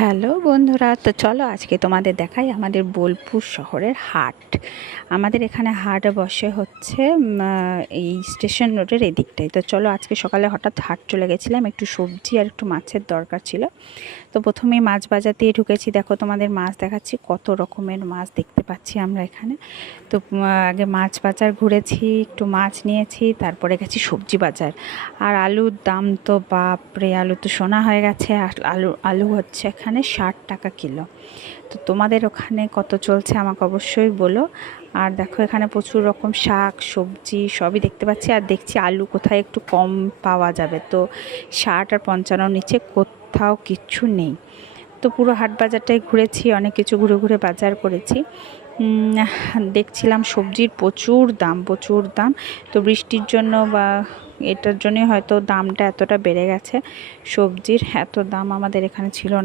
Hello বন্ধুরা, তো চলো আজকে তোমাদের দেখাই আমাদের বোলপুর শহরের হাট। আমাদের এখানে হাট বসে হচ্ছে এই স্টেশন রোডের এই দিকটাই। তো চলো, আজকে সকালে হঠাৎ হাট চলে গেছিলাম, একটু সবজি আর একটু মাছের দরকার ছিল। তো প্রথমেই মাছ বাজার দিয়ে ঢুকেছি। দেখো তোমাদের মাছ দেখাচ্ছি, কত রকমের মাছ দেখতে পাচ্ছি আমরা এখানে। তো আগে মাছ বাজার ঘুরেছি, একটু মাছ নিয়েছি, তারপরে গেছি সবজি বাজার। আর আলুর দাম তো বাপরে, আলু তো সোনা হয়ে গেছে। আর আলু হচ্ছে এখানে 60 টাকা কিলো। তো তোমাদের ওখানে কত চলছে আমাকে অবশ্যই বলো। আর দেখো এখানে প্রচুর রকম শাক সবজি সবই দেখতে পাচ্ছি। আর দেখছি আলু কোথায় একটু কম পাওয়া যাবে, তো 60 আর 55 নিচে কোথাও কিচ্ছু নেই। তো পুরো হাট বাজারটাই ঘুরেছি, অনেক কিছু ঘুরে ঘুরে বাজার করেছি। দেখছিলাম সবজির প্রচুর দাম প্রচুর দাম। তো বৃষ্টির জন্য বা এটার জন্যই হয়তো দামটা এতটা বেড়ে গেছে। সবজির এত দাম আমাদের এখানে ছিল না।